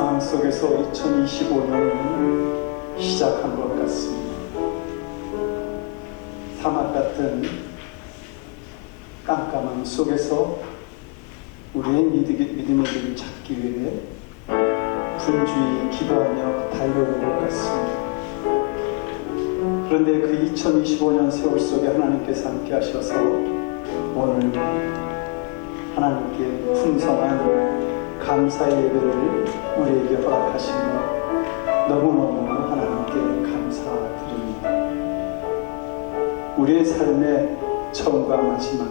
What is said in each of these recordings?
상황 속에서 2025년을 시작한 것 같습니다. 사막 같은 깜깜함 속에서 우리의 믿음의 길을 찾기 위해 분주히 기도하며 달려온 것 같습니다. 그런데 그 2025년 세월 속에 하나님께서 함께 하셔서 오늘 하나님께 풍성한 감사의 예배를 우리에게 허락하시며 너무너무 하나님께 감사드립니다. 우리의 삶의 처음과 마지막,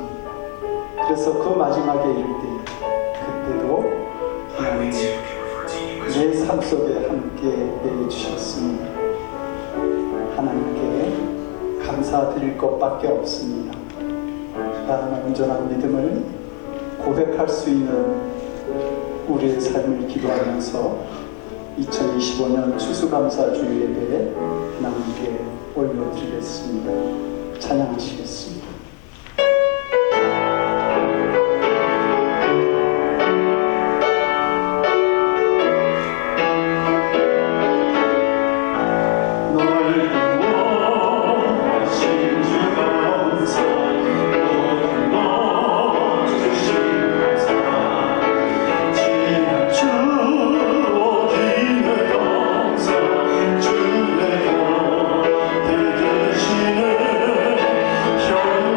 그래서 그 마지막에 이를 때 그때도 하나님 내 삶 속에 함께 내주셨습니다. 하나님께 감사드릴 것밖에 없습니다. 나는 온전한 믿음을 고백할 수 있는 우리의 삶을 기도하면서 2025년 추수감사주 예배에 하나님께 올려드리겠습니다. 찬양하시겠습니다. 주내 곁에 계시는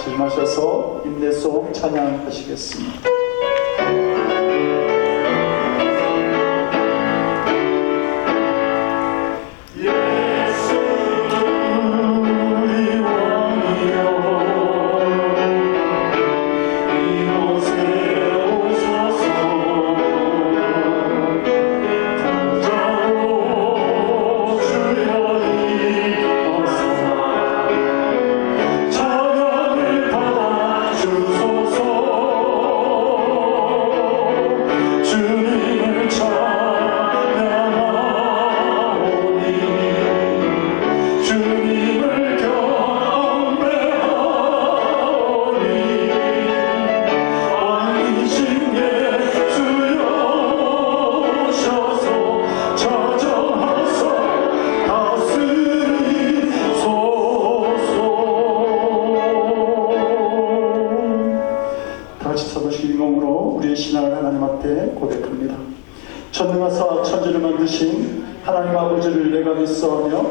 같이 마셔서 인내송 찬양하시겠습니다. 전능하사 천지를 만드신 하나님 아버지를 내가 믿사오며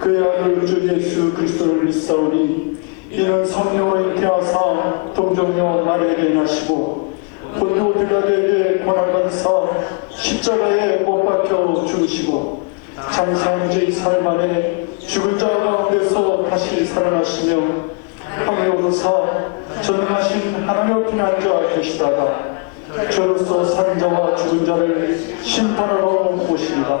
그의 아들 우주 예수 그리스도를 믿사오니 이는 성령으로 잉태하사 동정녀 마리아에게 나시고 본토 빌라도에게 고난받으사 십자가에 못 박혀 죽으시고 장사한 지 사흘 만에 죽은 자 가운데서 다시 살아나시며 하늘에 오르사 전능하신 하나님 앞에 앉아 계시다가 저로서 살인자와 죽은 자를 심판하러 오시리라.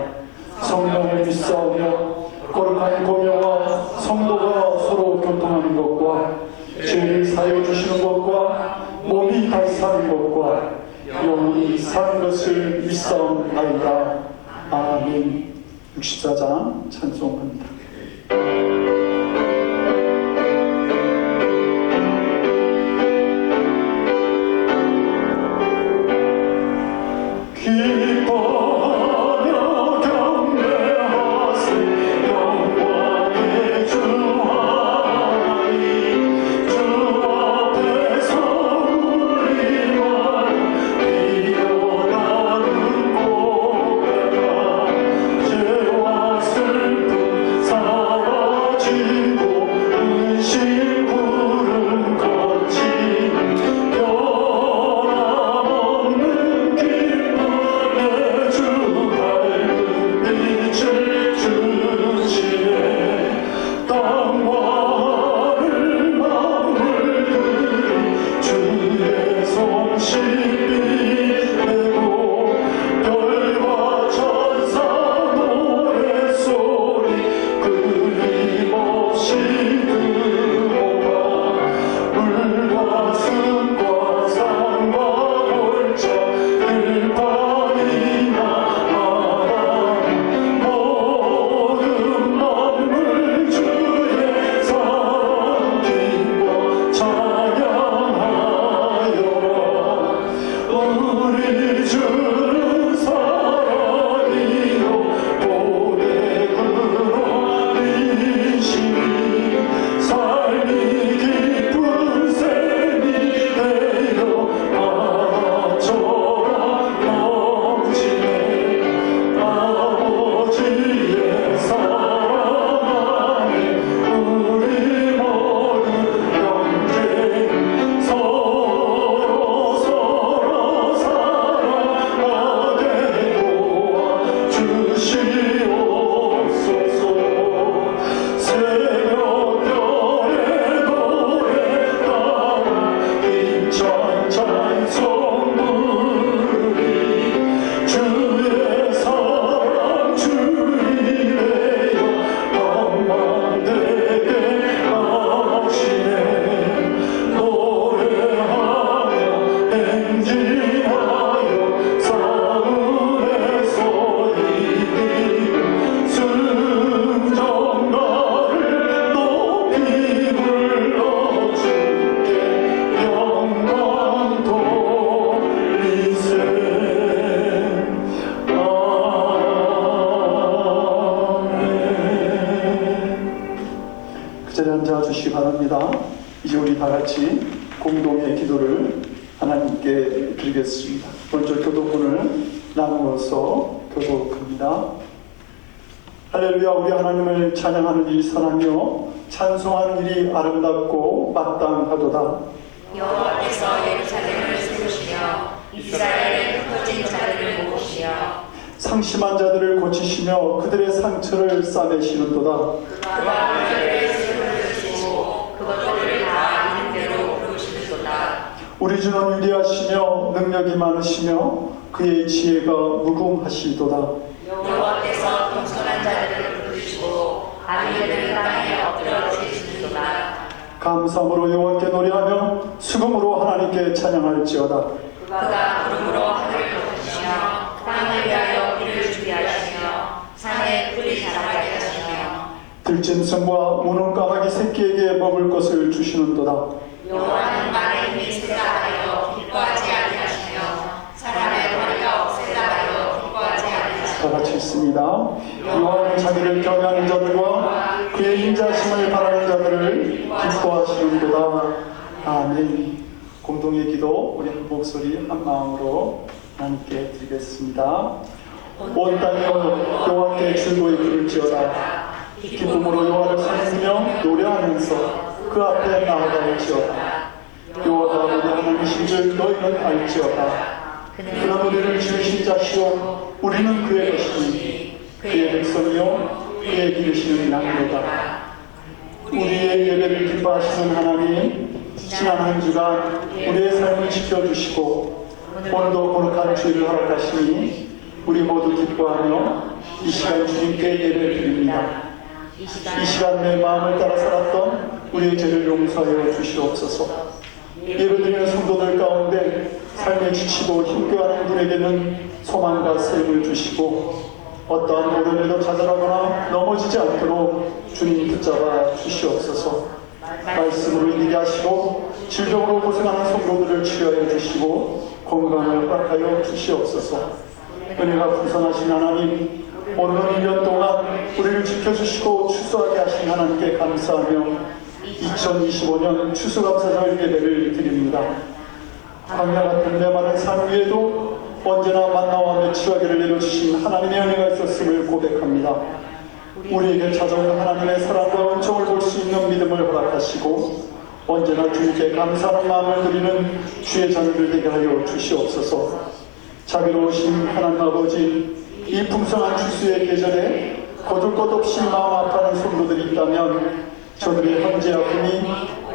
성령을 믿사오며 거룩한 공예와 성도가 서로 교통하는 것과 죄를 사여 주시는 것과 몸이 다시 사는 것과 영원히 사는 것을 믿사옵나이다. 아멘. 64장 찬송합니다. 앉아주시기 바랍니다. 이제 우리 다 같이 공동의 기도를 하나님께 드리겠습니다. 먼저 교도문을 나누어서 교독합니다. 할렐루야. 우리 하나님을 찬양하는 일이 선하며 찬송하는 일이 아름답고 마땅하도다. 여호와께서 예루살렘을 세우시며 이스라엘의 흩어진 자들을 모으시며 상심한 자들을 고치시며 그들의 상처를 싸매시는도다. 그가 그들의 세력을 드시고 그것들을 다 이름대로 부르시는도다. 우리 주는 위대하시며 능력이 많으시며 그의 지혜가 무궁하시도다. 여호와께서 겸손한 자들을 부르시고 아비들을 땅에 엎드려 주시는도다. 감사함으로 여호와께 노래하며 수금으로 하나님께 찬양할지어다. 그가 구름으로 하늘을 덮으시며 땅을 위하여 비를 준비하시며 산에 뿔이 자라게 하시며 들짐승과 무능까마귀 새끼에게 먹을 것을 주시는도다. 여호와는 말의 힘이 세다 하여 기뻐하지 아니하시며 사람의 머리가 없애다 하여 기뻐하지 아니하시며 다 같이 있습니다. 여호와는 자기를 경외하는 자들과 그의 인자심을 바라는 자들을 기뻐하시는도다. 아멘. 공동의 기도 우리 한 목소리 한 마음으로 하나님께 드리겠습니다. 온 땅이 여호와께 즐거이 부를지어다. 기쁨으로 여호와를 찬양하며 노래하면서 그 앞에 나아갈지어다. 여호와가 우리 하나님이신 줄 너희는 알지어다. 그는 우리를 지으신 자시오 우리는 그의 것이니 그의 백성이요 그의 기르시는 양이로다. 우리의 예배를 기뻐하시는 하나님, 지난 한 주간 우리의 삶을 지켜주시고 오늘도 거룩한 주일을 허락하시니 우리 모두 기뻐하며 이 시간 주님께 예배를 드립니다. 이 시간 내 마음을 따라 살았던 우리의 죄를 용서하여 주시옵소서. 예배드리는 성도들 가운데 삶에 지치고 힘겨워하는 분에게는 소망과 샘을 주시고 어떠한 모든 일도 좌절하거나 넘어지지 않도록 주님 붙잡아 주시옵소서. 말씀으로 이기게 하시고 질병으로 고생하는 성도들을 치료하여 주시고 건강을 허락하여 주시옵소서. 은혜가 풍성하신 하나님, 오늘 1년 동안 우리를 지켜주시고 추수하게 하신 하나님께 감사하며 2025년 추수감사절 예배를 드립니다. 광야 같은 메마른 산 위에도 언제나 만나와 매치하기를 내려주신 하나님의 은혜가 있었음을 고백합니다. 우리에게 찾아온 하나님의 사랑과 은총을 볼 수 있는 믿음을 허락하시고 언제나 주님께 감사하는 마음을 드리는 주의 자녀들 되게 하여 주시옵소서. 자비로우신 하나님 아버지, 이 풍성한 추수의 계절에 거둘 것 없이 마음 아파하는 성도들이 있다면 저들의 현재 아픔이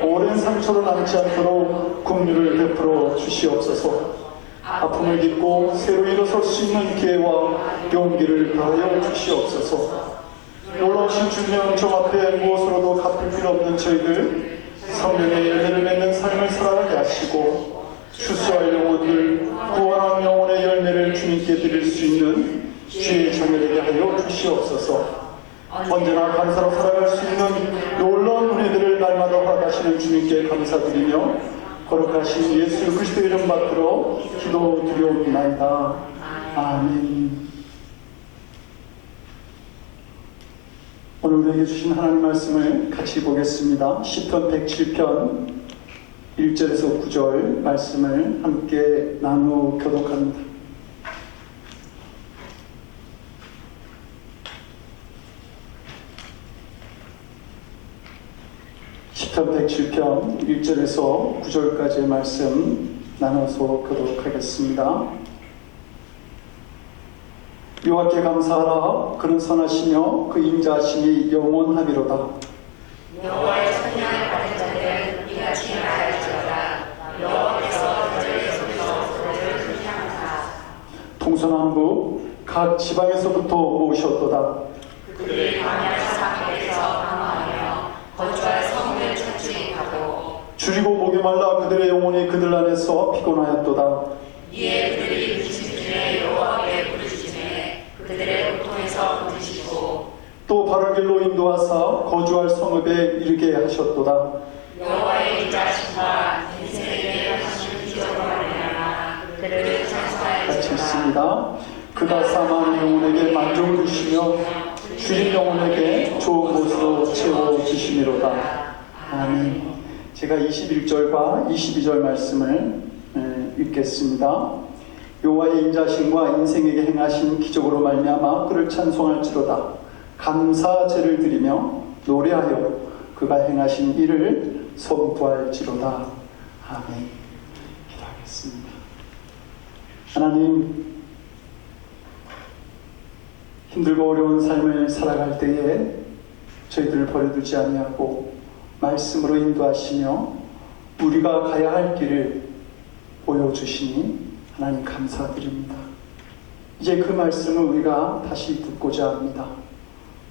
오랜 상처로 남지 않도록 긍휼을 베풀어 주시옵소서. 아픔을 딛고 새로 일어설 수 있는 기회와 용기를 더하여 주시옵소서. 놀라우신 주님의 은총 앞에 무엇으로도 갚을 필요 없는 저희들 성령의 열매를 맺는 삶을 살아가게 하시고 추수할 영혼들, 구원한 영혼의 열매를 주님께 드릴 수 있는 주의 자녀되게 하여 주시옵소서. 언제나 감사로 살아갈 수 있는 놀라운 은혜들을 날마다 허락하시는 주님께 감사드리며 거룩하신 예수 그리스도 이름 받들어 기도드리옵나이다. 아멘. 오늘 우리에게 주신 하나님 말씀을 같이 보겠습니다. 시편 107편 1절에서 9절 말씀을 함께 나누어 교독합니다. 시편 107편 1절에서 9절까지의 말씀 나눠서 교독하겠습니다. 여호와께 감사하라. 그는 선하시며 그 인자하심이 영원하리로다. 여호와의 천명을 받은 자들은 이같이 말할지어다. 여호와께서 저절에서부터 저절을 향하사 동서남북 각 지방에서부터 모으셨도다. 그들이 광야 사막에서 방황하며 거주할 성을 찾지하고 줄이고 목이 말라 그들의 영혼이 그들 안에서 피곤하였도다. 이에 그들이 부르짖을 때 여호와께 부르짖으매 그들의 고통에서 거두시고 또 바른 길로 인도하사 거주할 성읍에 이르게 하셨도다. 여호와의 인자하심과 인생에게 하시는 기적으로 말미암아 그들을 찬송하여 같이 있습니다. 그가 사망한 영혼에게 만족을 주시며 주인 영혼에게 좋은 곳으로 채워주시미로다. 아멘. 제가 21절과 22절 말씀을 읽겠습니다. 여호와의 인자심과 인생에게 행하신 기적으로 말미암아 그를 찬송할지로다. 감사제를 드리며 노래하여 그가 행하신 일을 선포할지로다. 아멘. 기도하겠습니다. 하나님, 힘들고 어려운 삶을 살아갈 때에 저희들을 버려두지 아니하고 말씀으로 인도하시며 우리가 가야 할 길을 보여주시니 하나님 감사드립니다. 이제 그 말씀을 우리가 다시 듣고자 합니다.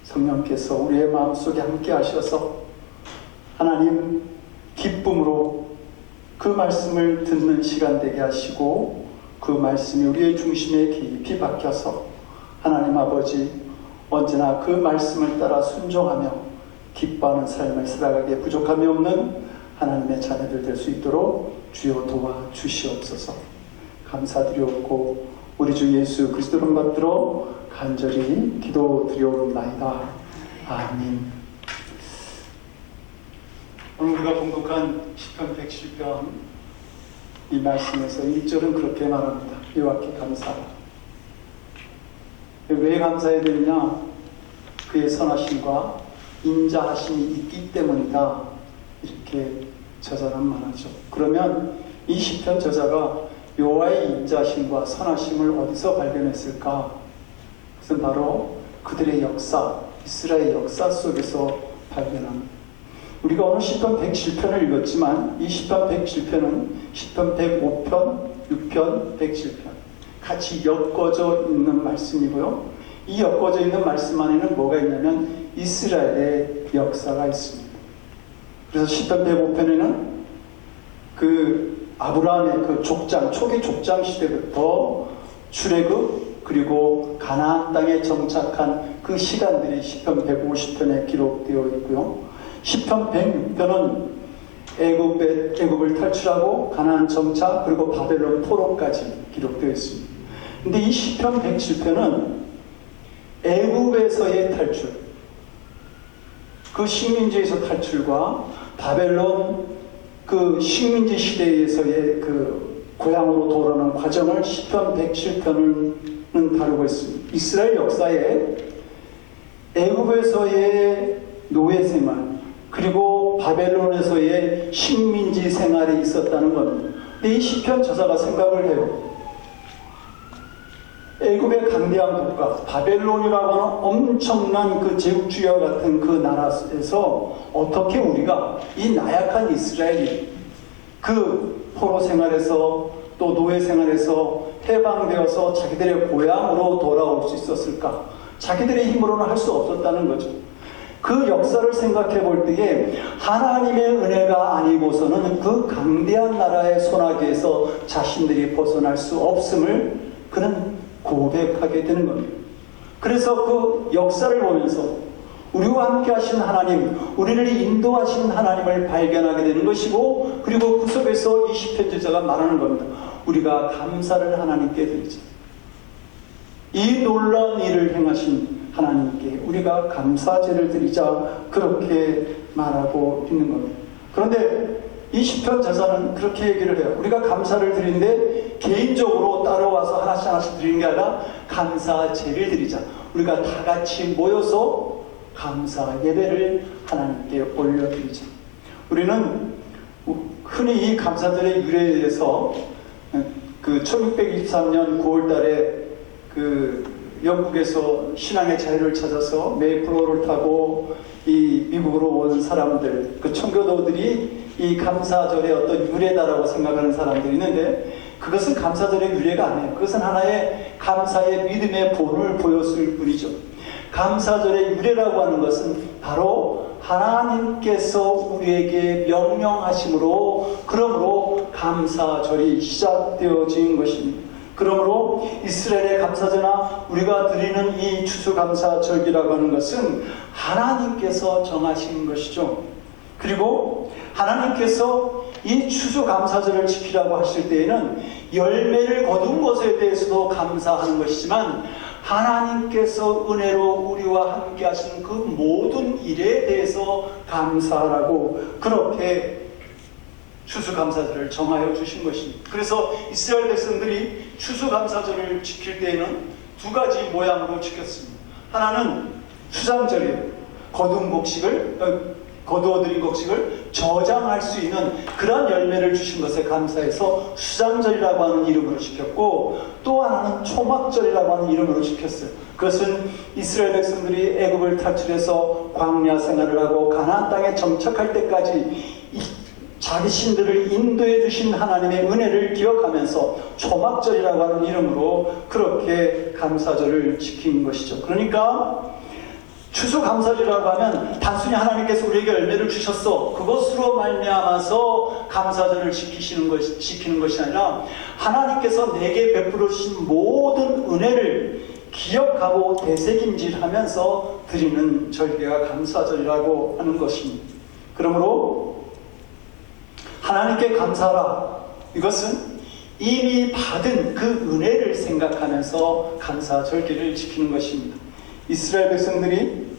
성령께서 우리의 마음속에 함께 하셔서 하나님 기쁨으로 그 말씀을 듣는 시간 되게 하시고 그 말씀이 우리의 중심에 깊이 박혀서 하나님 아버지 언제나 그 말씀을 따라 순종하며 기뻐하는 삶을 살아가기에 부족함이 없는 하나님의 자녀들 될 수 있도록 주여 도와주시옵소서. 감사드리옵고 우리 주 예수 그리스도를 받들어 간절히 기도드리옵나이다. 아멘. 오늘 우리가 봉독한 시편 110편 이 말씀에서 1절은 그렇게 말합니다. 여호와께 감사하라. 왜 감사해야 되느냐? 그의 선하심과 인자하심이 있기 때문이다. 이렇게 저자는 말하죠. 그러면 이 시편 저자가 여호와의 인자심과 선하심을 어디서 발견했을까? 그것은 바로 그들의 역사, 이스라엘 역사 속에서 발견합니다. 우리가 오늘 시편 107편을 읽었지만 이 시편 107편은 시편 105편, 6편, 107편 같이 엮어져 있는 말씀이고요. 이 엮어져 있는 말씀 안에는 뭐가 있냐면 이스라엘의 역사가 있습니다. 그래서 시편 105편에는 그 아브라함의 그 족장, 초기 족장 시대부터 출애굽 그리고 가나안 땅에 정착한 그 시간들이 시편 150편에 기록되어 있고요. 시편 106편은 애굽을 탈출하고 가나안 정착 그리고 바벨론 포로까지 기록되어 있습니다. 근데 이 시편 107편은 애굽에서의 탈출, 그 식민지에서 탈출과 바벨론 그 식민지 시대에서의 그 고향으로 돌아오는 과정을 시편 107편은 다루고 있습니다. 이스라엘 역사에 애굽에서의 노예 생활 그리고 바벨론에서의 식민지 생활이 있었다는 겁니다. 근데 이 시편 저자가 생각을 해요. 애굽의 강대한 국가 바벨론이라고 하는 엄청난 그 제국주의와 같은 그 나라에서 어떻게 우리가 이 나약한 이스라엘이 그 포로 생활에서 또 노예 생활에서 해방되어서 자기들의 고향으로 돌아올 수 있었을까? 자기들의 힘으로는 할 수 없었다는 거죠. 그 역사를 생각해 볼 때에 하나님의 은혜가 아니고서는 그 강대한 나라의 손아귀에서 자신들이 벗어날 수 없음을 그는 고백하게 되는 겁니다. 그래서 그 역사를 보면서 우리와 함께 하신 하나님, 우리를 인도하신 하나님을 발견하게 되는 것이고 그리고 그 속에서 이 시편 저자가 말하는 겁니다. 우리가 감사를 하나님께 드리자. 이 놀라운 일을 행하신 하나님께 우리가 감사제를 드리자 그렇게 말하고 있는 겁니다. 그런데 이 시편 저자는 그렇게 얘기를 해요. 우리가 감사를 드리는데 개인적으로 따라와서 하나씩 드리는 게 아니라 감사제를 드리자. 우리가 다 같이 모여서 감사 예배를 하나님께 올려드리자. 우리는 흔히 이 감사절의 유래에 대해서 그 1623년 9월달에 그 영국에서 신앙의 자유를 찾아서 메이플로우를 타고 이 미국으로 온 사람들, 그 청교도들이 이 감사절의 어떤 유래다라고 생각하는 사람들이 있는데 그것은 감사절의 유래가 아니에요. 그것은 하나의 감사의 믿음의 본을 보였을 뿐이죠. 감사절의 유래라고 하는 것은 바로 하나님께서 우리에게 명령하심으로 그러므로 감사절이 시작되어진 것입니다. 그러므로 이스라엘의 감사제나 우리가 드리는 이 추수감사절기라고 하는 것은 하나님께서 정하신 것이죠. 그리고 하나님께서 이 추수감사절을 지키라고 하실 때에는 열매를 거둔 것에 대해서도 감사하는 것이지만 하나님께서 은혜로 우리와 함께 하신 그 모든 일에 대해서 감사하라고 그렇게 추수감사절을 정하여 주신 것입니다. 그래서 이스라엘 백성들이 추수감사절을 지킬 때에는 두 가지 모양으로 지켰습니다. 하나는 수장절에 거두어들인 곡식을 저장할 수 있는 그런 열매를 주신 것에 감사해서 수장절이라고 하는 이름으로 지켰고, 또 하나는 초막절이라고 하는 이름으로 지켰어요. 그것은 이스라엘 백성들이 애굽을 탈출해서 광야 생활을 하고 가나안 땅에 정착할 때까지 자신들을 인도해 주신 하나님의 은혜를 기억하면서 초막절이라고 하는 이름으로 그렇게 감사절을 지킨 것이죠. 그러니까 추수감사절이라고 하면 단순히 하나님께서 우리에게 열매를 주셨어, 그것으로 말미암아서 감사절을 지키는 것이 아니라 하나님께서 내게 베풀어 주신 모든 은혜를 기억하고 되새김질하면서 드리는 절기가 감사절이라고 하는 것입니다. 그러므로 하나님께 감사하라, 이것은 이미 받은 그 은혜를 생각하면서 감사절기를 지키는 것입니다. 이스라엘 백성들이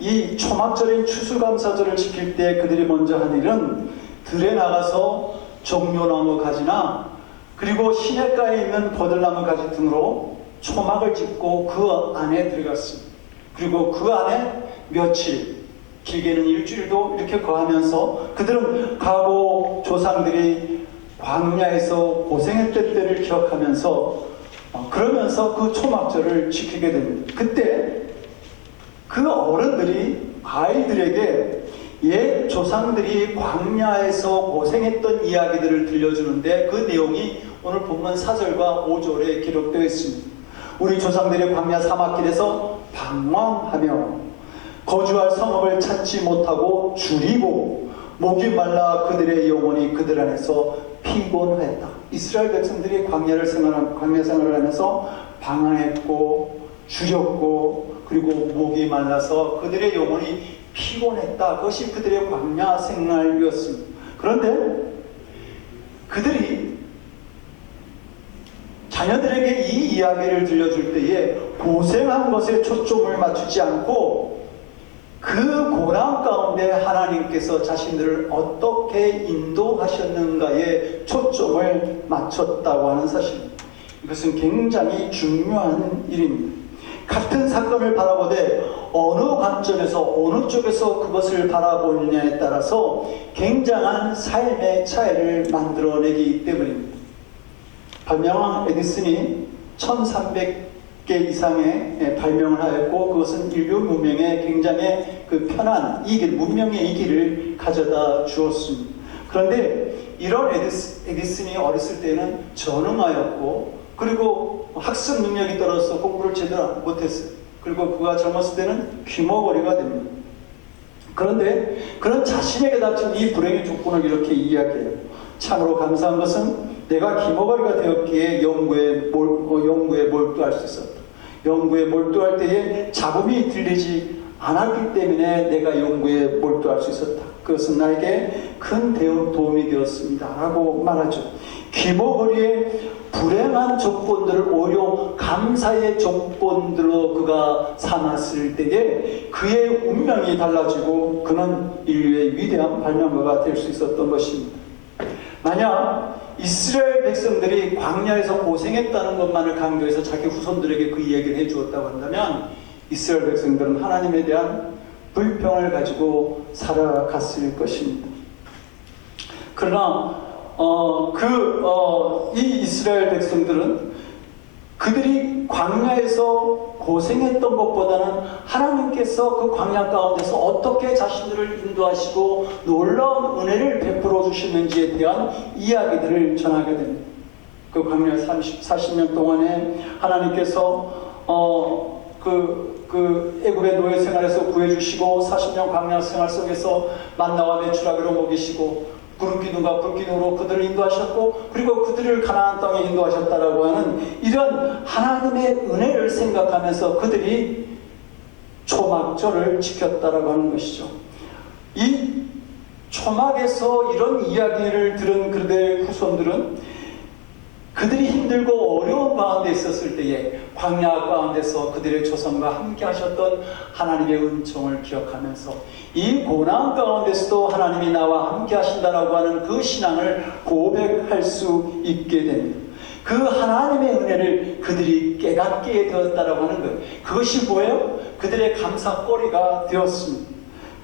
이 초막절인 추수감사절을 지킬 때 그들이 먼저 한 일은 들에 나가서 종려나무 가지나 그리고 시냇가에 있는 버들나무 가지 등으로 초막을 짓고 그 안에 들어갔습니다. 그리고 그 안에 며칠, 길게는 일주일도 이렇게 거하면서 그들은 과거 조상들이 광야에서 고생했던 때를 기억하면서 그러면서 그 초막절을 지키게 됩니다. 그때 그 어른들이 아이들에게 옛 조상들이 광야에서 고생했던 이야기들을 들려주는데, 그 내용이 오늘 본문 4절과 5절에 기록되어 있습니다. 우리 조상들이 광야 사막길에서 방황하며 거주할 성읍을 찾지 못하고 줄이고 목이 말라 그들의 영혼이 그들 안에서 피곤하였다. 이스라엘 백성들이 광야 생활을 하면서 방황했고 줄였고 그리고 목이 말라서 그들의 영혼이 피곤했다. 그것이 그들의 광야 생활이었습니다. 그런데 그들이 자녀들에게 이 이야기를 들려줄 때에 고생한 것에 초점을 맞추지 않고 그 고난 가운데 하나님께서 자신들을 어떻게 인도하셨는가에 초점을 맞췄다고 하는 사실입니다. 이것은 굉장히 중요한 일입니다. 같은 사건을 바라보되 어느 관점에서 어느 쪽에서 그것을 바라보느냐에 따라서 굉장한 삶의 차이를 만들어내기 때문입니다. 발명왕 에디슨이 1300개 이상의 발명을 하였고, 그것은 인류 문명에 굉장히 그 편한 문명의 이 길을 가져다 주었습니다. 그런데 이런 에디슨이 어렸을 때는 전응하였고, 그리고 학습 능력이 떨어져서 공부를 제대로 못했어요. 그리고 그가 젊었을 때는 귀머거리가 됩니다. 그런데 그런 자신에게 닥친 이 불행의 조건을 이렇게 이야기해요. 참으로 감사한 것은 내가 귀머거리가 되었기에 연구에 몰두할 수 있었다. 연구에 몰두할 때에 잡음이 들리지 않았기 때문에 내가 연구에 몰두할 수 있었다. 그것은 나에게 큰 도움이 되었습니다. 라고 말하죠. 귀머거리의 불행한 조건들을 오히려 감사의 조건들로 그가 삼았을 때에 그의 운명이 달라지고 그는 인류의 위대한 발명가가 될 수 있었던 것입니다. 만약 이스라엘 백성들이 광야에서 고생했다는 것만을 강조해서 자기 후손들에게 그 얘기를 해주었다고 한다면 이스라엘 백성들은 하나님에 대한 불평을 가지고 살아갔을 것입니다. 그러나 이 이스라엘 백성들은 그들이 광야에서 고생했던 것보다는 하나님께서 그 광야 가운데서 어떻게 자신들을 인도하시고 놀라운 은혜를 베풀어 주시는지에 대한 이야기들을 전하게 됩니다. 그 광야 40년 동안에 하나님께서 애굽의 노예 생활에서 구해주시고 40년 광야 생활 속에서 만나와 메추라기로 먹이시고 구름기둥과 불기둥으로 그들을 인도하셨고, 그리고 그들을 가나안 땅에 인도하셨다라고 하는 이런 하나님의 은혜를 생각하면서 그들이 초막절을 지켰다라고 하는 것이죠. 이 초막에서 이런 이야기를 들은 그들의 후손들은 그들이 힘들고 어려운 가운데 있었을 때에 광야 가운데서 그들의 조상과 함께 하셨던 하나님의 은총을 기억하면서 이 고난 가운데서도 하나님이 나와 함께 하신다라고 하는 그 신앙을 고백할 수 있게 됩니다. 그 하나님의 은혜를 그들이 깨닫게 되었다라고 하는 거예요. 그것이 뭐예요? 그들의 감사거리가 되었습니다.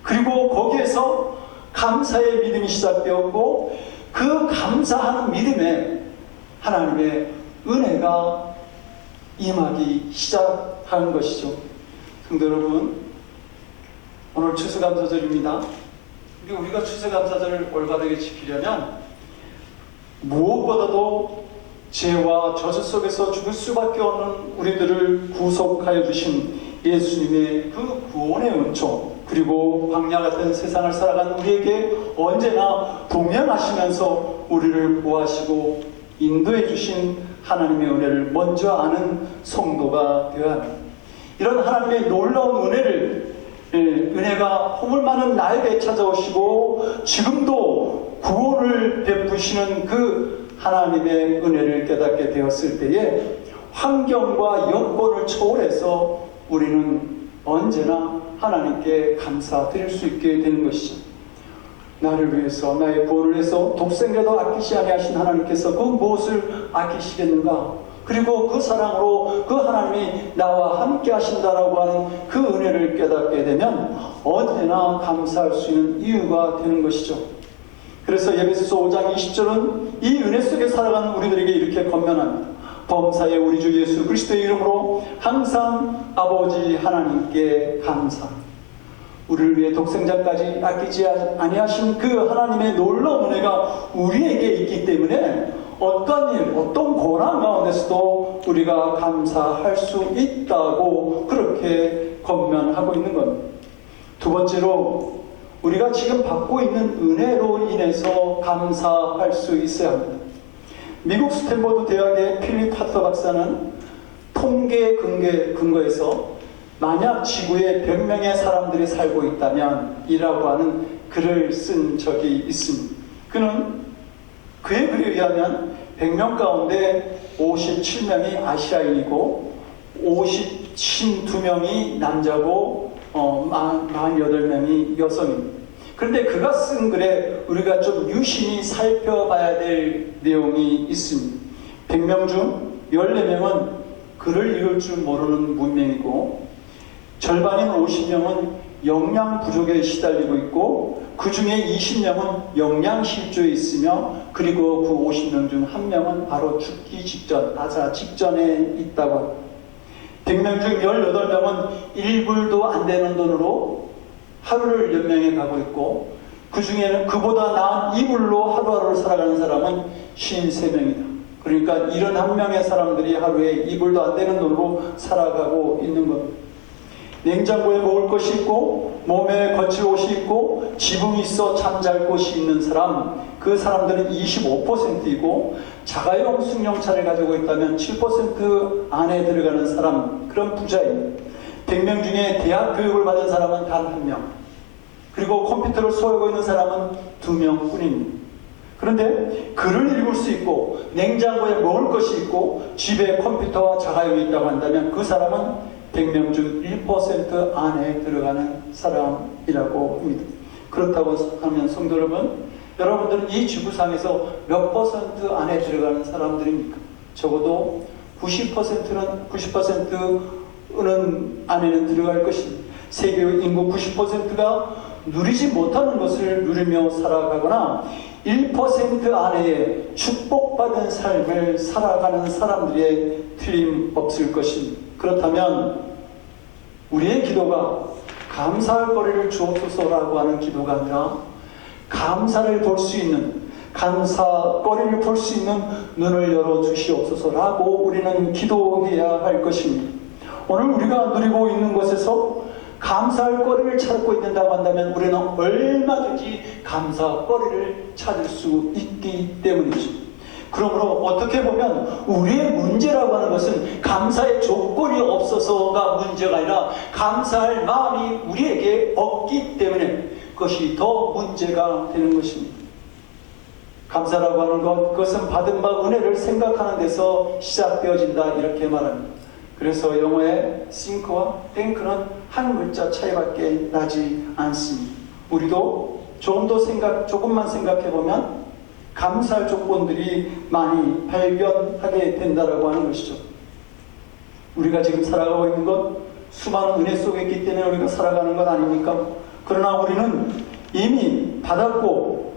그리고 거기에서 감사의 믿음이 시작되었고 그 감사하는 믿음에 하나님의 은혜가 임하기 시작한 것이죠. 성도 여러분, 오늘 추수감사절입니다. 우리가 추수감사절을 올바르게 지키려면 무엇보다도 죄와 저주 속에서 죽을 수밖에 없는 우리들을 구속하여 주신 예수님의 그 구원의 은총, 그리고 광야 같은 세상을 살아간 우리에게 언제나 동행하시면서 우리를 보호하시고 인도해 주신 하나님의 은혜를 먼저 아는 성도가 되어야 합니다. 이런 하나님의 놀라운 은혜가 허물 많은 나에게 찾아오시고 지금도 구원을 베푸시는 그 하나님의 은혜를 깨닫게 되었을 때에 환경과 여건을 초월해서 우리는 언제나 하나님께 감사드릴 수 있게 되는 것이죠. 나를 위해서, 나의 구원을 위해서 독생자도 아끼시 아니하신 하나님께서 그 무엇을 아끼시겠는가? 그리고 그 사랑으로 그 하나님이 나와 함께 하신다라고 하는 그 은혜를 깨닫게 되면 언제나 감사할 수 있는 이유가 되는 것이죠. 그래서 에베소서 5장 20절은 이 은혜 속에 살아가는 우리들에게 이렇게 권면합니다. 범사의 우리 주 예수 그리스도의 이름으로 항상 아버지 하나님께 감사합니다. 우리를 위해 독생자까지 아끼지 아니하신 그 하나님의 놀라운 은혜가 우리에게 있기 때문에 어떤 일, 어떤 고난 가운데서도 우리가 감사할 수 있다고 그렇게 권면하고 있는 겁니다. 두 번째로 우리가 지금 받고 있는 은혜로 인해서 감사할 수 있어야 합니다. 미국 스탠포드 대학의 필립 하터 박사는 통계 근거에서 만약 지구에 100명의 사람들이 살고 있다면 이라고 하는 글을 쓴 적이 있습니다. 그는 그의 글에 의하면 100명 가운데 57명이 아시아인이고 52명이 남자고 48명이 여성입니다. 그런데 그가 쓴 글에 우리가 좀 유심히 살펴봐야 될 내용이 있습니다. 100명 중 14명은 글을 읽을 줄 모르는 문맹이고 절반인 50명은 영양 부족에 시달리고 있고 그 중에 20명은 영양 실조에 있으며 그리고 그 50명 중 1명은 바로 죽기 직전, 직전에 있다고. 100명 중 18명은 1불도 안 되는 돈으로 하루를 연명해 가고 있고 그 중에는 그보다 나은 2불로 하루하루를 살아가는 사람은 53명이다. 그러니까 71명의 사람들이 하루에 2불도 안 되는 돈으로 살아가고 있는 겁니다. 냉장고에 먹을 것이 있고 몸에 거칠 옷이 있고 지붕이 있어 잠잘 곳이 있는 사람, 그 사람들은 25%이고 자가용 승용차를 가지고 있다면 7% 안에 들어가는 사람, 그런 부자입니다. 100명 중에 대학 교육을 받은 사람은 단 1명, 그리고 컴퓨터를 소유하고 있는 사람은 2명 뿐입니다. 그런데 글을 읽을 수 있고 냉장고에 먹을 것이 있고 집에 컴퓨터와 자가용이 있다고 한다면 그 사람은 100명 중 1% 안에 들어가는 사람이라고 합니다. 그렇다고 하면 성도 여러분, 여러분들은 이 지구상에서 몇 % 안에 들어가는 사람들입니까? 적어도 90%는 안에는 들어갈 것입니다. 세계 인구 90%가 누리지 못하는 것을 누리며 살아가거나 1% 안에 축복받은 삶을 살아가는 사람들의 틀림없을 것입니다. 그렇다면 우리의 기도가 감사할 거리를 주옵소서라고 하는 기도가 아니라 감사를 볼 수 있는, 감사거리를 볼 수 있는 눈을 열어주시옵소서라고 우리는 기도해야 할 것입니다. 오늘 우리가 누리고 있는 것에서 감사할 거리를 찾고 있는다고 한다면 우리는 얼마든지 감사거리를 찾을 수 있기 때문이죠. 그러므로 어떻게 보면 우리의 문제라고 하는 것은 감사의 조건이 없어서가 문제가 아니라 감사할 마음이 우리에게 없기 때문에 그것이 더 문제가 되는 것입니다. 감사라고 하는 것, 그것은 받은 바 은혜를 생각하는 데서 시작되어진다 이렇게 말합니다. 그래서 영어의 think와 think는 한 글자 차이밖에 나지 않습니다. 우리도 조금만 생각해보면 감사할 조건들이 많이 발견하게 된다라고 하는 것이죠. 우리가 지금 살아가고 있는 것, 수많은 은혜 속에 있기 때문에 우리가 살아가는 것 아닙니까? 그러나 우리는 이미 받았고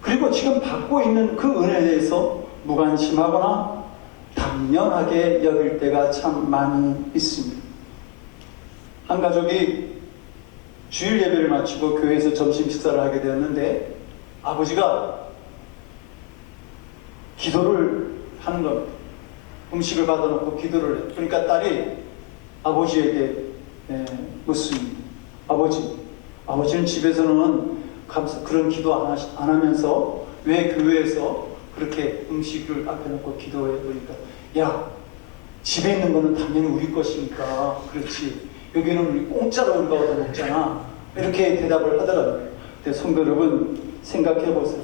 그리고 지금 받고 있는 그 은혜에 대해서 무관심하거나 당연하게 여길 때가 참 많이 있습니다. 한 가족이 주일 예배를 마치고 교회에서 점심 식사를 하게 되었는데 아버지가 기도를 하는 겁니다. 음식을 받아놓고 기도를 해요. 그러니까 딸이 아버지에게 묻습니다. 아버지는 집에서는 그런 기도 안 하면서 왜 교회에서 그렇게 음식을 앞에 놓고 기도해? 그러니까 야, 집에 있는 거는 당연히 우리 것이니까 그렇지, 여기는 우리 공짜로 우리가 얻어 먹잖아, 이렇게 대답을 하더라고요. 근데 성도 여러분, 생각해 보세요.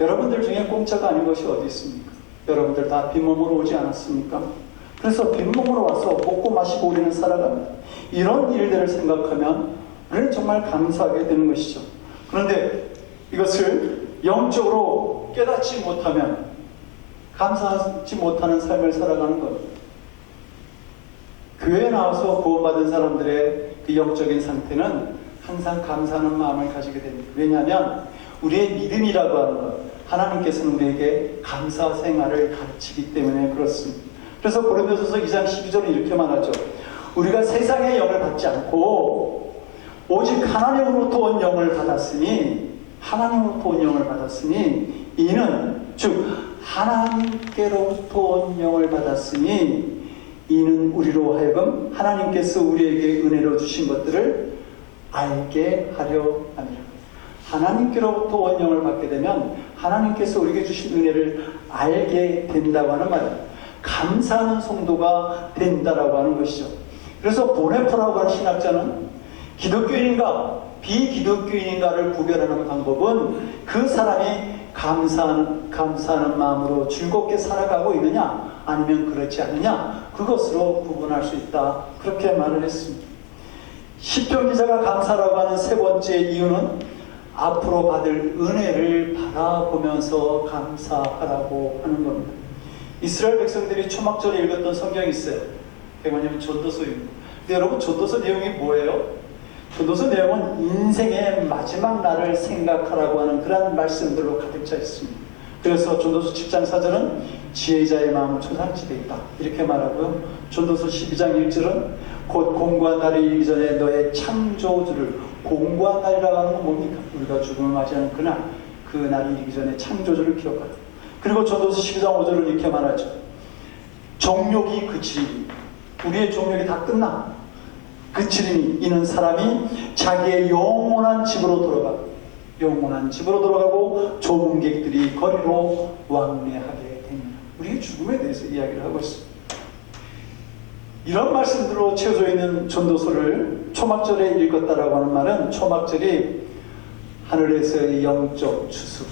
여러분들 중에 공짜가 아닌 것이 어디 있습니까? 여러분들 다 빈몸으로 오지 않았습니까? 그래서 빈몸으로 와서 먹고 마시고 우리는 살아갑니다. 이런 일들을 생각하면 우리는 정말 감사하게 되는 것이죠. 그런데 이것을 영적으로 깨닫지 못하면 감사하지 못하는 삶을 살아가는 겁니다. 교회에 나와서 구원받은 사람들의 그 영적인 상태는 항상 감사하는 마음을 가지게 됩니다. 왜냐하면 우리의 믿음이라고 하는 것, 하나님께서는 우리에게 감사 생활을 가르치기 때문에 그렇습니다. 그래서 고린도전서 2장 12절은 이렇게 말하죠. 우리가 세상의 영을 받지 않고 오직 하나님으로부터 온 영을 받았으니, 하나님으로부터 온 영을 받았으니 이는, 즉 하나님께로부터 온 영을 받았으니 이는 우리로 하여금 하나님께서 우리에게 은혜로 주신 것들을 알게 하려 함이라. 하나님께로부터 온 영을 받게 되면 하나님께서 우리에게 주신 은혜를 알게 된다고 하는 말입니다. 감사하는 성도가 된다라고 하는 것이죠. 그래서 보네포라고 하는 신학자는 기독교인인가 비기독교인인가를 구별하는 방법은 그 사람이 감사하는 마음으로 즐겁게 살아가고 있느냐 아니면 그렇지 않느냐, 그것으로 구분할 수 있다, 그렇게 말을 했습니다. 시편 기자가 감사라고 하는 세 번째 이유는 앞으로 받을 은혜를 바라보면서 감사하라고 하는 겁니다. 이스라엘 백성들이 초막절에 읽었던 성경이 있어요. 그게 뭐냐면 전도서입니다. 근데 여러분, 전도서 내용이 뭐예요? 전도서 내용은 인생의 마지막 날을 생각하라고 하는 그런 말씀들로 가득 차 있습니다. 그래서 전도서 10장 4절은 지혜자의 마음은 초상집에 있다, 이렇게 말하고요. 전도서 12장 1절은 곧 공고한 날이 이르기 전에 너의 창조주를, 공고한 날이라고 하는 건 뭡니까? 우리가 죽음을 맞이하는 그날, 그 날이 이르기 전에 창조주를 기억하라. 그리고 전도서 12장 5절은 이렇게 말하죠. 정욕이 그치리니, 우리의 정욕이 다 끝나 그치리니 이는 사람이 자기의 영원한 집으로 돌아가고 조문객들이 거리로 왕래하게 됩니다. 우리의 죽음에 대해서 이야기를 하고 있습니다. 이런 말씀들로 채워져 있는 전도서를 초막절에 읽었다라고 하는 말은, 초막절이 하늘에서의 영적 추수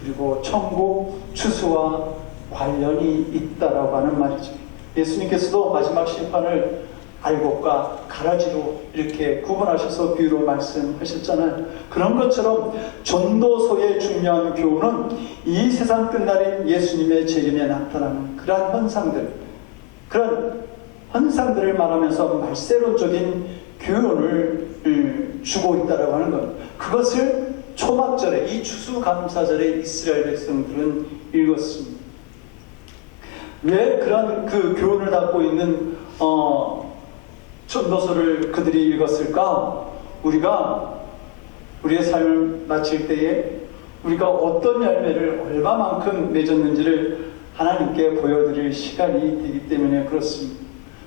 그리고 천국 추수와 관련이 있다라고 하는 말이죠. 예수님께서도 마지막 심판을 알곡과 가라지로 이렇게 구분하셔서 비유로 말씀하셨잖아요. 그런 것처럼 전도서의 중요한 교훈은 이 세상 끝날인 예수님의 재림에 나타나는 그러한 현상들을 말하면서 말세론적인 교훈을 주고 있다라고 하는 것. 그것을 초막절에, 이 추수감사절에 이스라엘 백성들은 읽었습니다. 왜 그런 그 교훈을 담고 있는 전도서를 그들이 읽었을까? 우리가 우리의 삶을 마칠 때에 우리가 어떤 열매를 얼마만큼 맺었는지를 하나님께 보여드릴 시간이 되기 때문에 그렇습니다.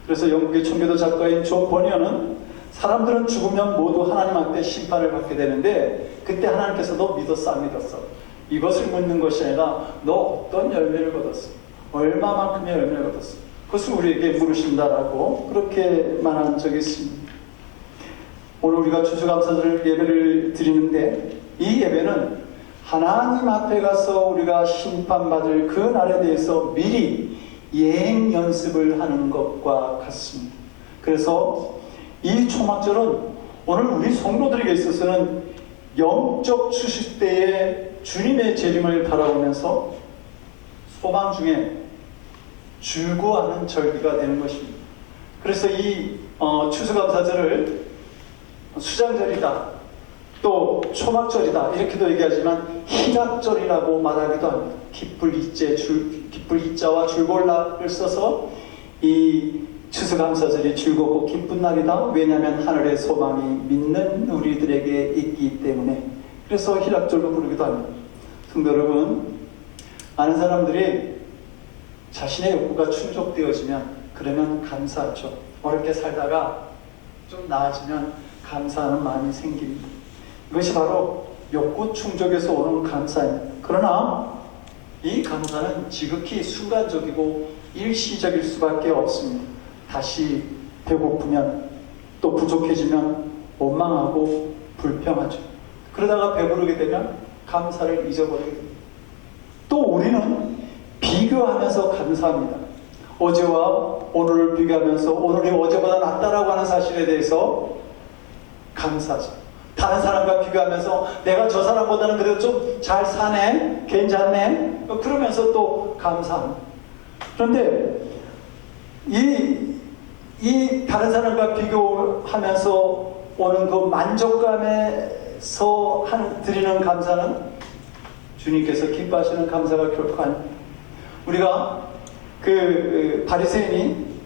그래서 영국의 청교도 작가인 존 버니어는 사람들은 죽으면 모두 하나님 앞에 심판을 받게 되는데 그때 하나님께서 너 믿었어 안 믿었어? 이것을 묻는 것이 아니라 너 어떤 열매를 거뒀어? 얼마만큼의 열매를 거뒀어? 그것을 우리에게 물으신다라고 그렇게 말한 적이 있습니다. 오늘 우리가 추수감사절 예배를 드리는데 이 예배는 하나님 앞에 가서 우리가 심판받을 그 날에 대해서 미리 예행 연습을 하는 것과 같습니다. 그래서 이 초막절은 오늘 우리 성도들에게 있어서는 영적 추수 때에 주님의 재림을 바라보면서 소망 중에 즐거워하는 절기가 되는 것입니다. 그래서 이 추수감사절을 수장절이다, 또 초막절이다 이렇게도 얘기하지만 희락절이라고 말하기도 합니다. 기쁠 희자와 줄골라를 써서 이 추수감사절이 즐겁고 기쁜 날이다. 왜냐하면 하늘의 소망이 믿는 우리들에게 있기 때문에. 그래서 희락절로 부르기도 합니다. 성도 여러분, 많은 사람들이 자신의 욕구가 충족되어지면 그러면 감사하죠. 어렵게 살다가 좀 나아지면 감사하는 마음이 생깁니다. 이것이 바로 욕구 충족에서 오는 감사입니다. 그러나 이 감사는 지극히 순간적이고 일시적일 수밖에 없습니다. 다시 배고프면 또 부족해지면 원망하고 불평하죠. 그러다가 배부르게 되면 감사를 잊어버리게 됩니다. 또 우리는 비교하면서 감사합니다. 어제와 오늘을 비교하면서 오늘이 어제보다 낫다라고 하는 사실에 대해서 감사하죠. 다른 사람과 비교하면서 내가 저 사람보다는 그래도 좀 잘 사네, 괜찮네, 그러면서 또 감사합니다. 그런데 이 다른 사람과 비교하면서 오는 그 만족감에서 드리는 감사는 주님께서 기뻐하시는 감사가 결코 아닙니다. 우리가 그 바리새인이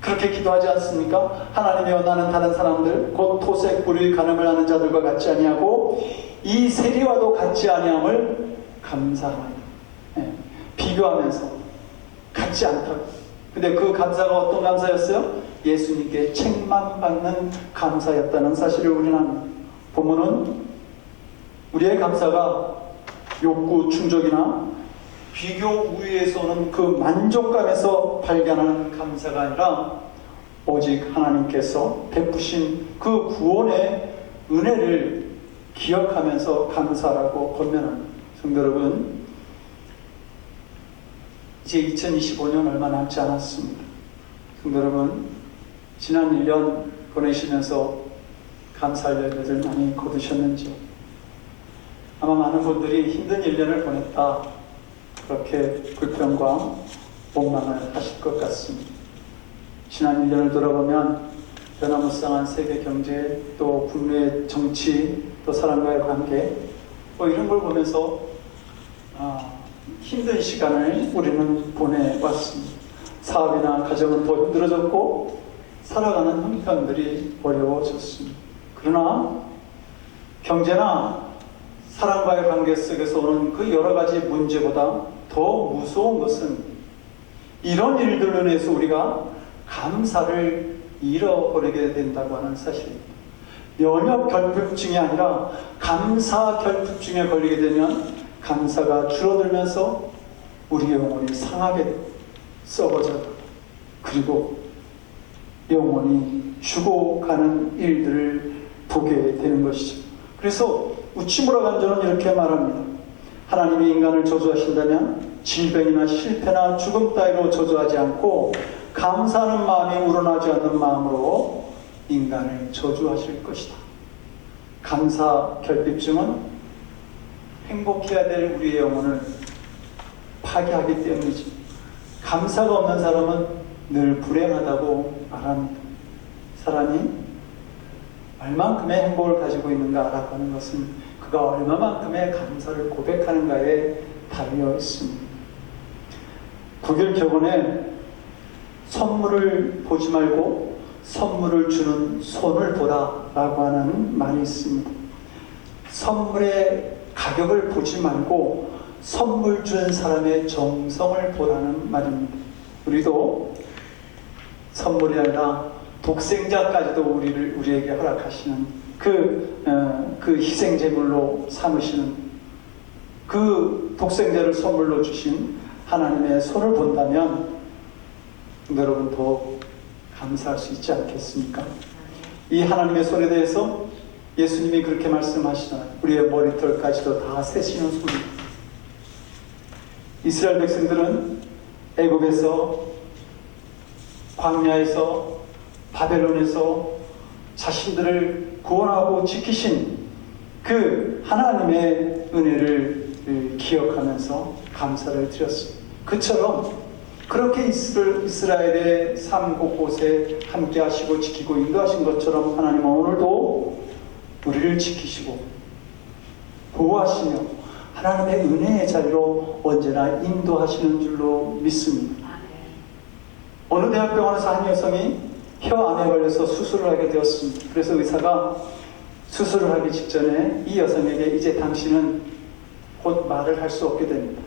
그렇게 기도하지 않습니까? 하나님이여, 나는 다른 사람들 곧 토색, 불의, 간음을 하는 자들과 같지 아니하고 이 세리와도 같지 아니함을 감사하니. 비교하면서 같지 않다고. 근데 그 감사가 어떤 감사였어요? 예수님께 책망받는 감사였다는 사실을 우리는 압니다. 본문은 우리의 감사가 욕구 충족이나 비교 우위에서 오는 그 만족감에서 발견하는 감사가 아니라 오직 하나님께서 베푸신 그 구원의 은혜를 기억하면서 감사라고 권면합니다. 성도 여러분, 이제 2025년 얼마 남지 않았습니다. 성도 여러분, 지난 1년 보내시면서 감사할 일들을 많이 거두셨는지요? 아마 많은 분들이 힘든 1년을 보냈다, 그렇게 불평과 원망을 하실 것 같습니다. 지난 1년을 돌아보면 변화무쌍한 세계 경제, 또 국내 정치, 또 사람과의 관계, 이런 걸 보면서 힘든 시간을 우리는 보내왔습니다. 사업이나 가정은 더 힘들어졌고 살아가는 형편들이 어려워졌습니다. 그러나 경제나 사람과의 관계 속에서 오는 그 여러 가지 문제보다 더 무서운 것은 이런 일들로 인해서 우리가 감사를 잃어버리게 된다고 하는 사실입니다. 면역 결핍증이 아니라 감사 결핍증에 걸리게 되면 감사가 줄어들면서 우리 영혼이 상하게 되고 썩어져, 그리고 영혼이 죽어가는 일들을 보게 되는 것이죠. 그래서 우치무라 간절은 이렇게 말합니다. 하나님이 인간을 저주하신다면 질병이나 실패나 죽음 따위로 저주하지 않고 감사하는 마음이 우러나지 않는 마음으로 인간을 저주하실 것이다. 감사 결핍증은 행복해야 될 우리의 영혼을 파괴하기 때문이지, 감사가 없는 사람은 늘 불행하다고 말합니다. 사람이 얼만큼의 행복을 가지고 있는가라고 하는 것은 그가 얼마만큼의 감사를 고백하는가에 달려 있습니다. 독일 격언에 선물을 보지 말고 선물을 주는 손을 보라라고 하는 말이 있습니다. 선물의 가격을 보지 말고 선물 준 사람의 정성을 보라는 말입니다. 우리도 선물이 아니라 독생자까지도 우리에게 허락하시는 그 희생제물로 삼으시는 그 독생자를 선물로 주신 하나님의 손을 본다면 여러분 더 감사할 수 있지 않겠습니까? 이 하나님의 손에 대해서 예수님이 그렇게 말씀하시잖아요. 우리의 머리털까지도 다 세시는 손입니다. 이스라엘 백성들은 애굽에서, 광야에서, 바벨론에서 자신들을 구원하고 지키신 그 하나님의 은혜를 기억하면서 감사를 드렸습니다. 그처럼 그렇게 이스라엘의 삶 곳곳에 함께 하시고 지키고 인도하신 것처럼 하나님은 오늘도 우리를 지키시고 보호하시며 하나님의 은혜의 자리로 언제나 인도하시는 줄로 믿습니다. 어느 대학병원에서 한 여성이 혀암에 걸려서 수술을 하게 되었습니다. 그래서 의사가 수술을 하기 직전에 이 여성에게 이제 당신은 곧 말을 할 수 없게 됩니다.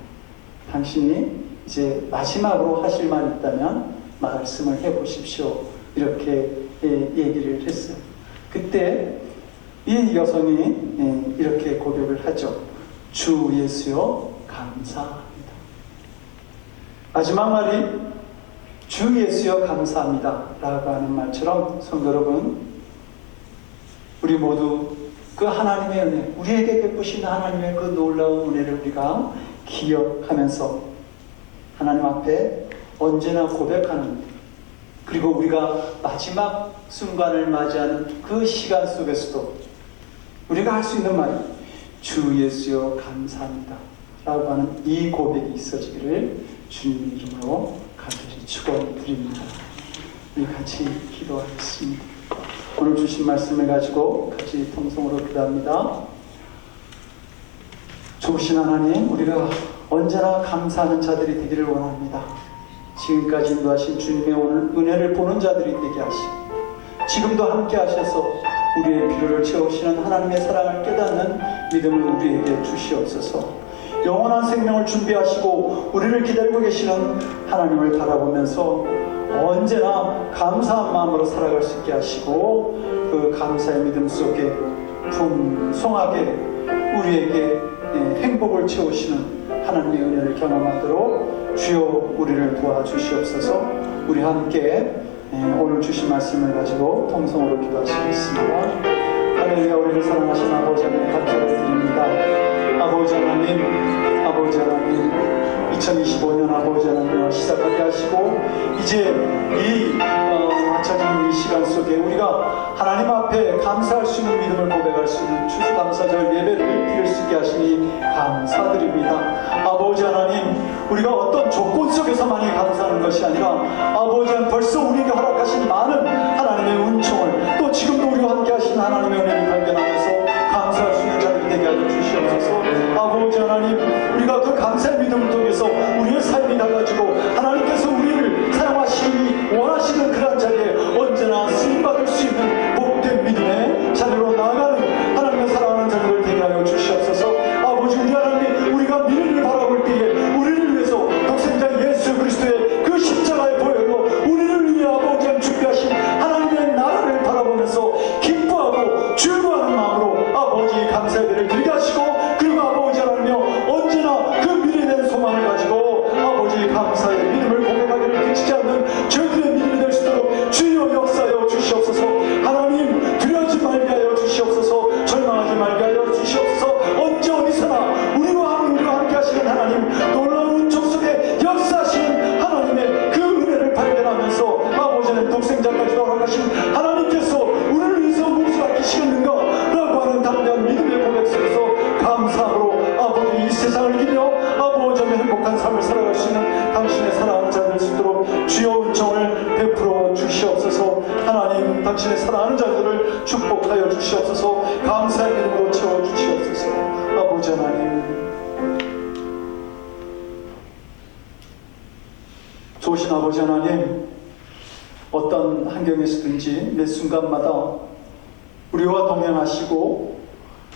당신이 이제 마지막으로 하실 말이 있다면 말씀을 해보십시오. 이렇게 얘기를 했어요. 그때 이 여성이 이렇게 고백을 하죠. 주 예수여 감사합니다. 마지막 말이 주 예수여 감사합니다 라고 하는 말처럼 성도 여러분, 우리 모두 그 하나님의 은혜, 우리에게 베푸신 하나님의 그 놀라운 은혜를 우리가 기억하면서 하나님 앞에 언제나 고백하는, 그리고 우리가 마지막 순간을 맞이하는 그 시간 속에서도 우리가 할 수 있는 말이 주 예수여 감사합니다 라고 하는 이 고백이 있어지기를 주님 이름으로 간절히 축원드립니다. 우리 같이 기도하겠습니다. 오늘 주신 말씀을 가지고 같이 통성으로 기도합니다. 좋으신 하나님, 우리가 언제나 감사하는 자들이 되기를 원합니다. 지금까지 인도하신 주님의 오늘 은혜를 보는 자들이 되게 하시고, 지금도 함께 하셔서 우리의 필요를 채우시는 하나님의 사랑을 깨닫는 믿음을 우리에게 주시옵소서. 영원한 생명을 준비하시고 우리를 기다리고 계시는 하나님을 바라보면서 언제나 감사한 마음으로 살아갈 수 있게 하시고, 그 감사의 믿음 속에 풍성하게 우리에게 행복을 채우시는 하나님의 은혜를 경험하도록 주여 우리를 도와주시옵소서. 우리 함께 오늘 주신 말씀을 가지고 통성으로 기도하시겠습니다. 할렐루야. 우리를 사랑하신 아버지 하나님 감사를 드립니다. 아버지 하나님 2025년 아버지 하나님을 시작하게 하시고, 이제 이 맞춰진 이 시간 속에 우리가 하나님 앞에 감사할 수 있는 믿음을 고백할 수 있는 추수감사절 예배를 드릴 수 있게 하시니 감사드립니다. 아버지 하나님, 우리가 어떤 조건 속에서만이 감사하는 것이 아니라 아버지 하나님 벌써 우리에게 허락하신 많은 하나님의 은총을, 또 지금도 우리와 함께 하신 하나님의 은혜를 발견하면서 감사할 수 있는 자들이 되게 하여 주시옵소서. 아버지 하나님, 우리가 그 감사의 믿음을 통해서 우리의 삶이 달라지고 하나님께서 우리를 사용하시기 원하시는 그러한 자리에 언제나 쓰임받을 수 있는 복된 믿음의 자리로 나아가는 하나님의 사랑하는 자들을 되게 하여 주시옵소서. 아버지, 우리 하나님, 우리가 미래를 바라볼 때에 우리를 위해서 독생자 예수 그리스도의 그 십자가의 보혈로 우리를 위해 아버지 하나님 준비하신 하나님의 나라를 바라보면서 기뻐하고 즐거워하는 마음으로 아버지 감사의 예배를 드리게 하시고, 그리고 아버지 하나님여 언제나 그 미래된 소망을 가지고 아버지 감사의 믿음을 고백하기를 그치지 않는 저희들의 믿음이 될 수 있도록 주여 역사하여 주시옵소서. 하나님, 두려워하지 말게 하여 주시옵소서. 절망하지 말게 하여 주시옵소서. 언제 어디서나 우리와 함께 하시는 하나님, 놀라운 은총 속에 역사하시는 하나님의 그 은혜를 발견하면서 아버지는 독생자까지 허락하신 하나님께서 우리를 위해서 목숨 아끼시겠는가 라고 하는 담대한 믿음의 고백 속에서 감사함으로 아버지 이 세상을 이기며 아버지 행복한 삶을 살아갈 수 있는 당신의 사랑하는 자들 될 수 있도록 주여 은총을 베풀어 주시옵소서. 하나님, 당신의 사랑하는 자들을 축복하여 주시옵소서. 감사의 믿음으로 채워 주시옵소서. 아버지 하나님, 좋으신 아버지 하나님, 어떤 환경에서든지 매 순간마다 우리와 동행하시고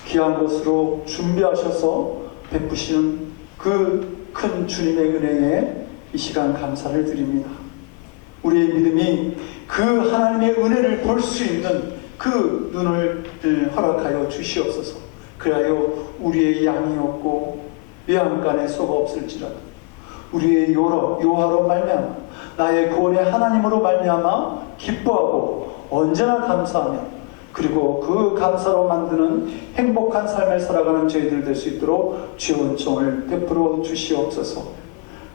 귀한 곳으로 준비하셔서 베푸시는 그 큰 주님의 은혜에 이 시간 감사를 드립니다. 우리의 믿음이 그 하나님의 은혜를 볼 수 있는 그 눈을 허락하여 주시옵소서. 그리하여 우리의 양이 없고 외양간에 소가 없을지라도 우리의 요하로 말미암아 나의 구원의 하나님으로 말미암아 기뻐하고 언제나 감사하며, 그리고 그 감사로 만드는 행복한 삶을 살아가는 저희들 될 수 있도록 주의 은총을 베풀어 주시옵소서.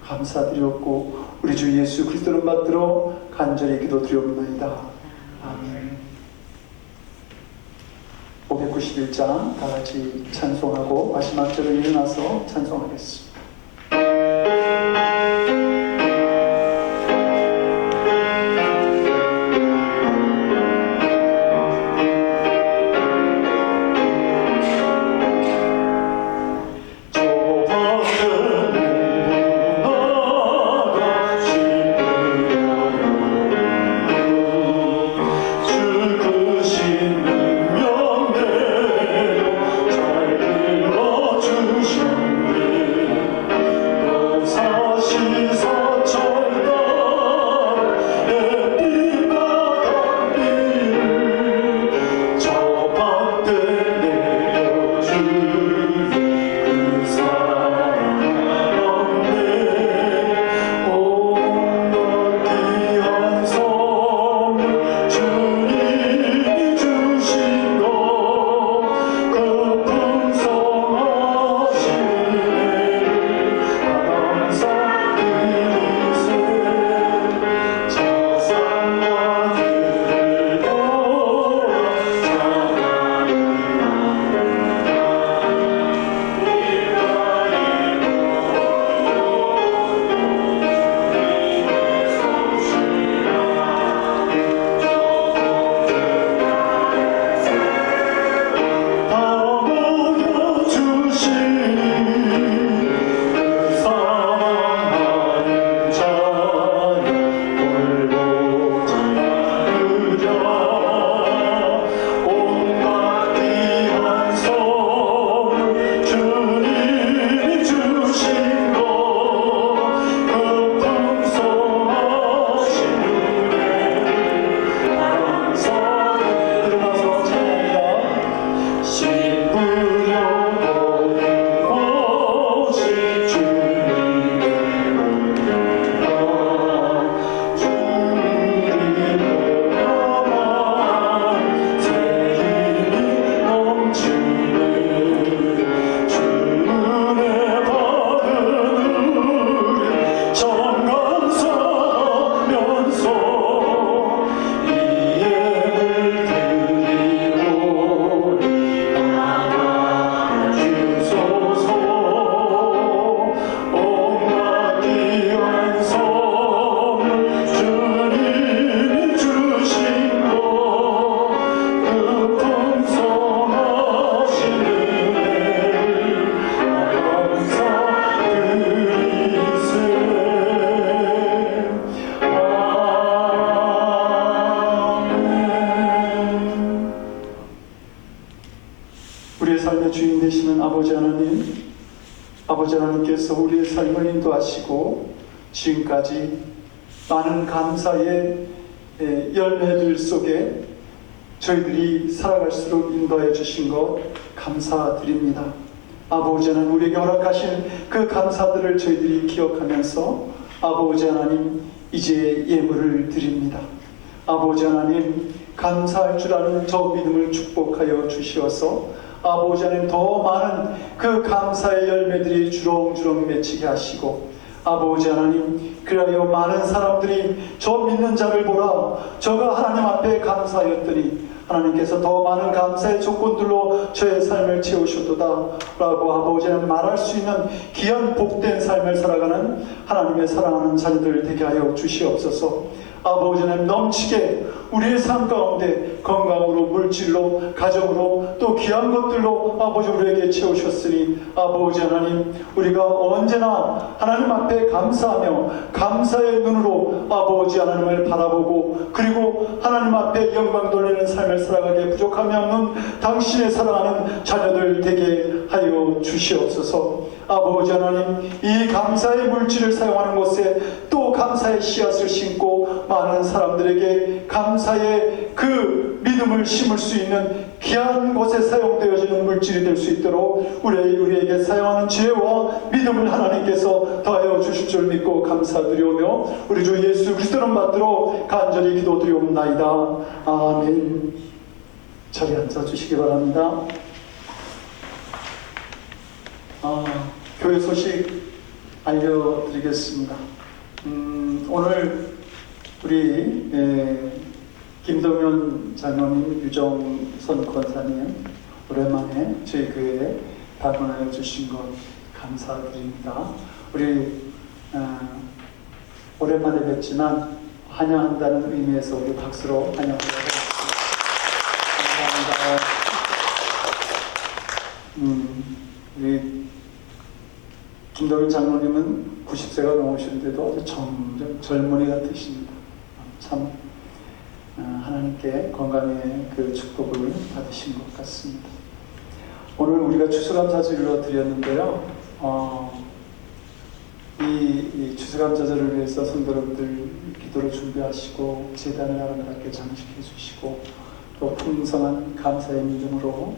감사드렸고 우리 주 예수 그리스도를 받들어 간절히 기도드리옵나이다. 아멘. 591장 다 같이 찬송하고 마지막 절을 일어나서 찬송하겠습니다. 아버지 하나님께서 우리의 삶을 인도하시고 지금까지 많은 감사의 열매들 속에 저희들이 살아갈수록 인도해 주신 것 감사드립니다. 아버지 하나님, 우리에게 허락하신 그 감사들을 저희들이 기억하면서 아버지 하나님, 이제 예물을 드립니다. 아버지 하나님, 감사할 줄 아는 저 믿음을 축복하여 주시어서 아버지 하나님, 더 많은 그 감사의 열매들이 주렁주렁 맺히게 하시고 아버지 하나님, 그리하여 많은 사람들이 저 믿는 자를 보라, 저가 하나님 앞에 감사하였더니 하나님께서 더 많은 감사의 조건들로 저의 삶을 채우셨도다 라고 아버지 하나님 말할 수 있는 귀한 복된 삶을 살아가는 하나님의 사랑하는 자녀들 되게 하여 주시옵소서. 아버지 하나님, 넘치게 우리의 삶 가운데 건강으로, 물질로, 가정으로, 또 귀한 것들로 아버지 우리에게 채우셨으니 아버지 하나님, 우리가 언제나 하나님 앞에 감사하며 감사의 눈으로 아버지 하나님을 바라보고 그리고 하나님 앞에 영광 돌리는 삶을 살아가게 부족함이 없는 당신의 사랑하는 자녀들 되게 하여 주시옵소서. 아버지 하나님, 이 감사의 물질을 사용하는 곳에 또 감사의 씨앗을 심고 많은 사람들에게 감사의 그 믿음을 심을 수 있는 귀한 곳에 사용되어지는 물질이 될 수 있도록 우리에게 사용하는 지혜와 믿음을 하나님께서 더하여 주실 줄 믿고 감사드리오며 우리 주 예수 그리스도를 받들어 간절히 기도드리옵나이다. 아멘. 자리에 앉아주시기 바랍니다. 교회 소식 알려드리겠습니다. 오늘 우리 김동현 장로님, 유정선 권사님 오랜만에 저희 교회에 방문하여 주신 것 감사드립니다. 우리 오랜만에 뵙지만 환영한다는 의미에서 우리 박수로 환영하도록 하겠습니다. 감사합니다. 우리 김동현 장로님은 90세가 넘으셨는데도 아주 젊은이 같으십니다. 참 하나님께 건강의 그 축복을 받으신 것 같습니다. 오늘 우리가 추수감사절로 드렸는데요. 이 추수감사절을 위해서 성도님들 기도를 준비하시고 제단을 아름답게 장식해 주시고 또 풍성한 감사의 믿음으로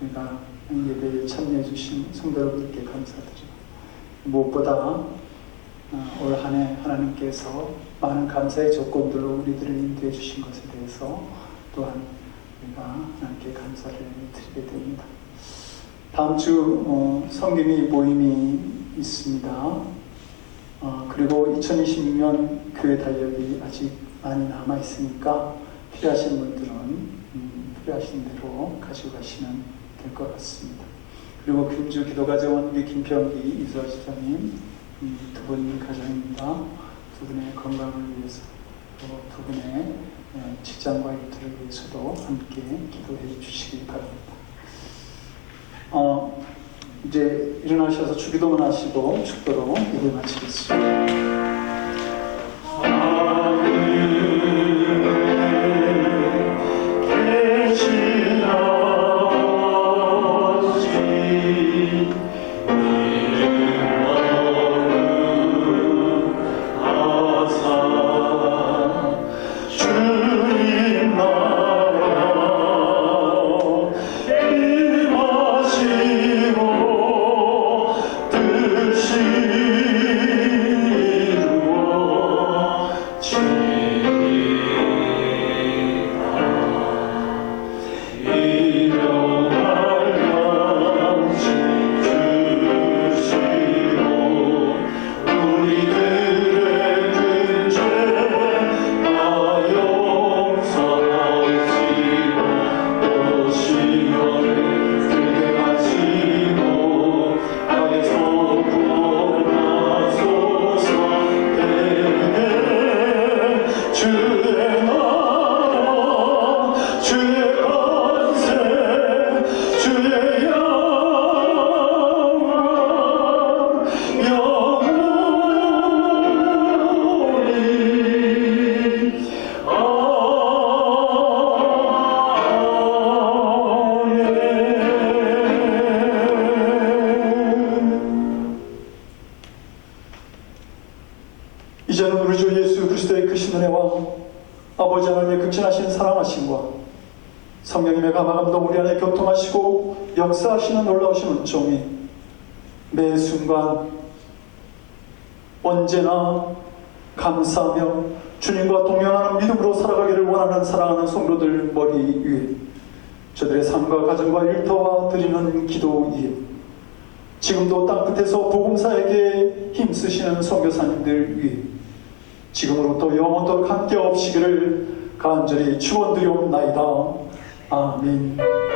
우리가 예배에 참여해 주신 성도 여러분께 감사드립니다. 무엇보다 올 한 해 하나님께서 많은 감사의 조건들로 우리들을 인도해 주신 것에 대해서 또한 우리가 하나님께 감사를 드리게 됩니다. 다음 주 성김이 모임이 있습니다. 그리고 2026년 교회 달력이 아직 많이 남아 있으니까 필요하신 분들은 필요하신 대로 가지고 가시면 될 것 같습니다. 그리고 금주 기도가정원 우리 김평기 이수아지사님 두 분 가정입니다. 두 분의 건강을 위해서 또 두 분의 직장과 일터를 위해서도 함께 기도해 주시기 바랍니다. 이제 일어나셔서 주기도문 하시고 축도로 예배 마치겠습니다. 이제는 우리 주 예수 그리스도의 크신 은혜와 아버지 하나님의 극진하신 사랑하심과 성령님의 감화감동 우리 안에 교통하시고 역사하시는 놀라우신 은총이 매 순간 언제나 감사하며 주님과 동행하는 믿음으로 살아가기를 원하는 사랑하는 성도들 머리 위에 저들의 삶과 가정과 일터와 드리는 기도이에 지금도 땅끝에서 복음사에게 힘쓰시는 선교사님들 위해 지금으로부터 영원토록 함께 없시기를 간절히 축원드리옵나이다. 아멘.